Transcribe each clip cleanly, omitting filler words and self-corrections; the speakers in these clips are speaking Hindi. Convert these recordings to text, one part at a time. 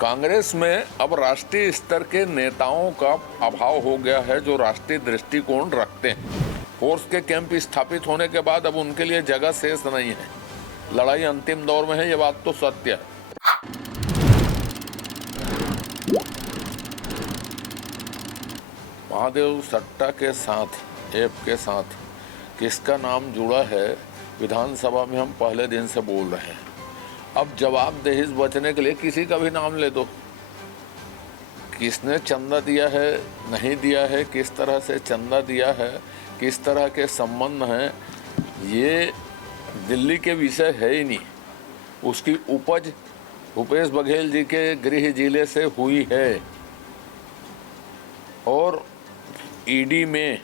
कांग्रेस में अब राष्ट्रीय स्तर के नेताओं का अभाव हो गया है जो राष्ट्रीय दृष्टिकोण रखते हैं। फोर्स के कैंप स्थापित होने के बाद अब उनके लिए जगह शेष नहीं है। लड़ाई अंतिम दौर में है, ये बात तो सत्य है। महादेव सट्टा के साथ ऐप के साथ किसका नाम जुड़ा है, विधानसभा में हम पहले दिन से बोल रहे हैं। अब जवाबदेही बचने के लिए किसी का भी नाम ले दो, किसने चंदा दिया है, नहीं दिया है, किस तरह से चंदा दिया है, किस तरह के संबंध हैं, ये दिल्ली के विषय है ही नहीं। उसकी उपज भूपेश बघेल जी के गृह जिले से हुई है और ईडी में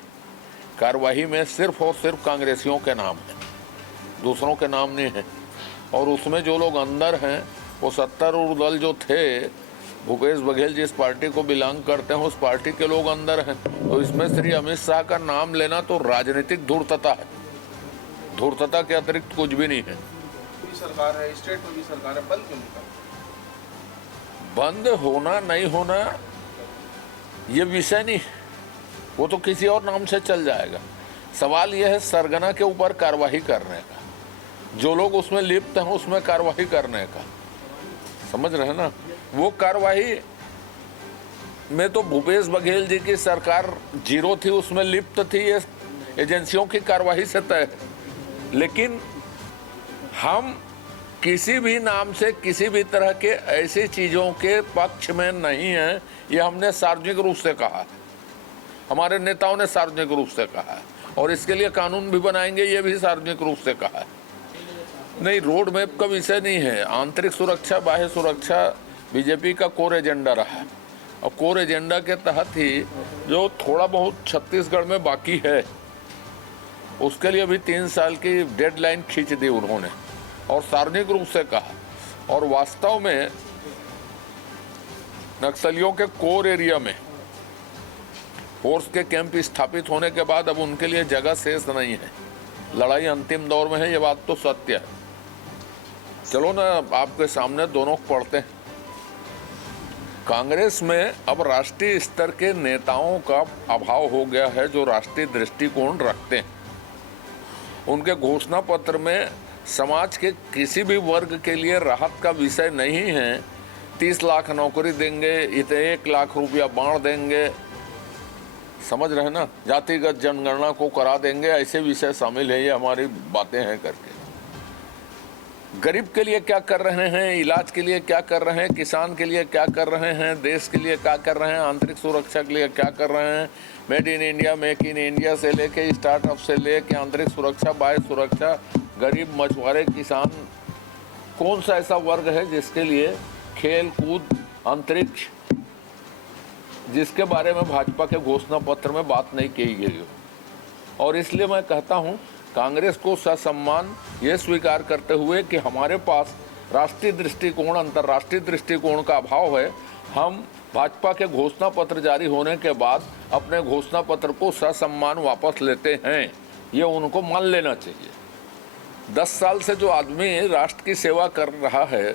कार्रवाई में सिर्फ और सिर्फ कांग्रेसियों के नाम है, दूसरों के नाम नहीं है। और उसमें जो लोग अंदर हैं वो सत्तारूढ़ दल जो थे, भूपेश बघेल जिस पार्टी को बिलोंग करते हैं उस पार्टी के लोग अंदर हैं। तो इसमें श्री अमित शाह का नाम लेना तो राजनीतिक धूर्तता है, धूर्तता के अतिरिक्त कुछ भी नहीं है। सरकार है, स्टेट में भी सरकार है, बंद क्यों नहीं? बंद होना नहीं होना ये विषय नहीं, वो तो किसी और नाम से चल जाएगा। सवाल यह है सरगना के ऊपर कार्रवाई करने का, जो लोग उसमें लिप्त हैं उसमें कार्रवाई करने का, समझ रहे हैं ना। वो कार्रवाई में तो भूपेश बघेल जी की सरकार जीरो थी, उसमें लिप्त थी, ये एजेंसियों की कार्रवाई से तय है। लेकिन हम किसी भी नाम से किसी भी तरह के ऐसी चीज़ों के पक्ष में नहीं हैं, ये हमने सार्वजनिक रूप से कहा है, हमारे नेताओं ने सार्वजनिक रूप से कहा है और इसके लिए कानून भी बनाएंगे, ये भी सार्वजनिक रूप से कहा है। नहीं, रोड मैप का विषय नहीं है। आंतरिक सुरक्षा, बाह्य सुरक्षा बीजेपी का कोर एजेंडा रहा है और कोर एजेंडा के तहत ही जो थोड़ा बहुत छत्तीसगढ़ में बाकी है उसके लिए भी 3 साल की डेडलाइन खींच दी उन्होंने और सार्वजनिक रूप से कहा। और वास्तव में नक्सलियों के कोर एरिया में फोर्स के कैंप स्थापित होने के बाद अब उनके लिए जगह शेष नहीं है। लड़ाई अंतिम दौर में है, ये बात तो सत्य है। चलो ना आपके सामने दोनों पढ़ते हैं। कांग्रेस में अब राष्ट्रीय स्तर के नेताओं का अभाव हो गया है जो राष्ट्रीय दृष्टिकोण रखते हैं। उनके घोषणा पत्र में समाज के किसी भी वर्ग के लिए राहत का विषय नहीं है। 30 लाख नौकरी देंगे, इतने 1 लाख रुपया बांट देंगे, समझ रहे ना, जातिगत जनगणना को करा देंगे, ऐसे विषय शामिल है। ये हमारी बातें हैं करके। गरीब के लिए क्या कर रहे हैं, इलाज के लिए क्या कर रहे हैं, किसान के लिए क्या कर रहे हैं, देश के लिए क्या कर रहे हैं, आंतरिक सुरक्षा के लिए क्या कर रहे हैं, made in India, make in India से लेके स्टार्टअप से लेके आंतरिक सुरक्षा, बाह्य सुरक्षा, गरीब, मछुआरे, किसान, कौन सा ऐसा वर्ग है जिसके लिए खेल कूद, अंतरिक्ष, जिसके बारे में भाजपा के घोषणा पत्र में बात नहीं की गई हो। और इसलिए मैं कहता हूं कांग्रेस को ससम्मान ये स्वीकार करते हुए कि हमारे पास राष्ट्रीय दृष्टिकोण, अंतर्राष्ट्रीय दृष्टिकोण का अभाव है। हम भाजपा के घोषणा पत्र जारी होने के बाद अपने घोषणा पत्र को ससम्मान वापस लेते हैं, ये उनको मान लेना चाहिए। 10 साल से जो आदमी राष्ट्र की सेवा कर रहा है,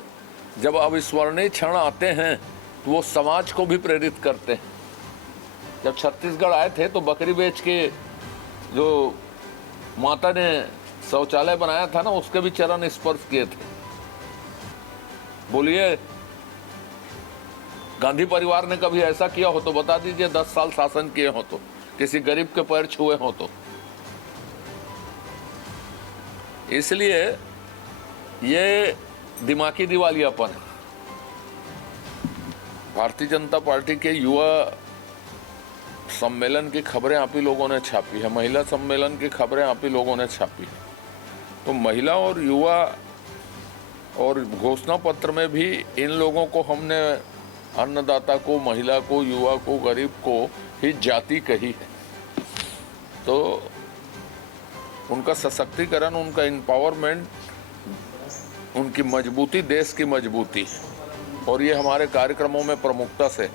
जब अविस्मरणीय क्षण आते हैं तो वो समाज को भी प्रेरित करते हैं। जब छत्तीसगढ़ आए थे तो बकरी बेच के जो माता ने शौचालय बनाया था ना, उसके भी चरण स्पर्श किए थे। बोलिए, गांधी परिवार ने कभी ऐसा किया हो तो बता दीजिए, 10 साल शासन किए हो तो, किसी गरीब के पैर छुए हो तो। इसलिए ये दिमागी दिवालियापन है। भारतीय जनता पार्टी के युवा सम्मेलन की खबरें आप ही लोगों ने छापी है, महिला सम्मेलन की खबरें आप ही लोगों ने छापी है। तो महिला और युवा और घोषणा पत्र में भी इन लोगों को हमने अन्नदाता को, महिला को, युवा को, गरीब को ही जाति कही है। तो उनका सशक्तिकरण, उनका एम्पावरमेंट, उनकी मजबूती देश की मजबूती है और ये हमारे कार्यक्रमों में प्रमुखता से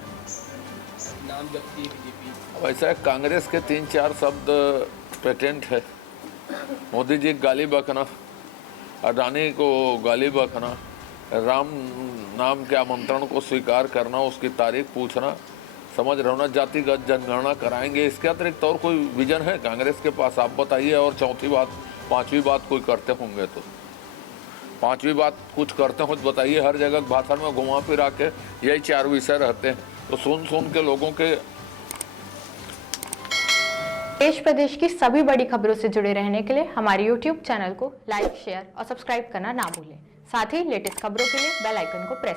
नाम जपती है बीजेपी। वैसा है, कांग्रेस के 3-4 शब्द पेटेंट है। मोदी जी गाली बकना, अडानी को गाली बकना, राम नाम के आमंत्रण को स्वीकार करना, उसकी तारीख पूछना, समझ रहे हो ना, जातिगत जनगणना कराएंगे। इसके अतिरिक्त और कोई विजन है कांग्रेस के पास? आप बताइए। और चौथी बात, पांचवी बात कोई करते होंगे तो, पांचवी बात कुछ करते हो तो बताइए। हर जगह भाषण में घुमा फिरा के यही 4 विषय रहते हैं, तो सुन सुन के लोगों के। देश प्रदेश की सभी बड़ी खबरों से जुड़े रहने के लिए हमारे YouTube चैनल को लाइक, शेयर और सब्सक्राइब करना ना भूलें। साथ ही लेटेस्ट खबरों के लिए बेल आइकन को प्रेस